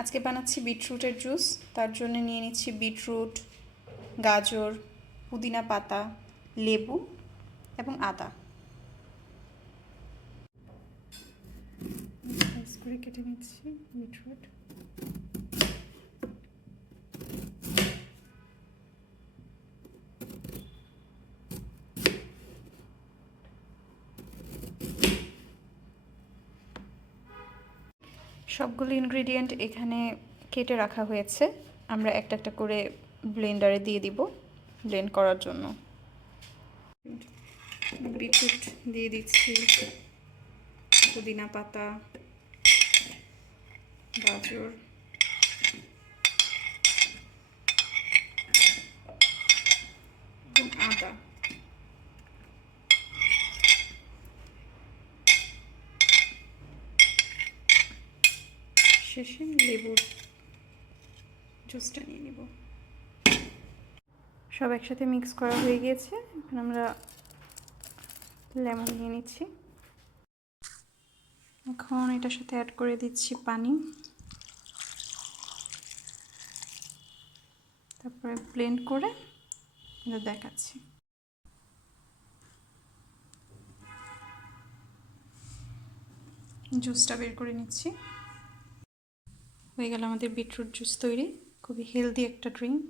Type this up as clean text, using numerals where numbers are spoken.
আজকে বানাচ্ছি বিটরুটের জুস। তার জন্য নিয়ে নিচ্ছি বিটরুট, গাজর, পুদিনা পাতা, লেবু এবং আদা। স্লাইস করে কেটে নিচ্ছি বিটরুট। সবগুলো ইনগ্রেডিয়েন্ট এখানে কেটে রাখা হয়েছে। আমরা একটা একটা করে ব্লেন্ডারে দিয়ে দিব ব্লেন্ড করার জন্য। বিটরুট দিয়ে দিচ্ছি, পুদিনা পাতা, গাজর, এবং আদা। শেষে লেবুর জুসটা নিয়ে নিব। সব একসাথে মিক্স করা হয়ে গিয়েছে। এখন আমরা লেমন নিয়ে নিচ্ছি। এখন এটার সাথে অ্যাড করে দিচ্ছি পানি, তারপরে ব্লেন্ড করে এটা দেখাচ্ছি। জুসটা বের করে নিচ্ছি। হয়ে গেল আমাদের বিটরুট জুস তৈরি। খুবই হেলদি একটা ড্রিঙ্ক।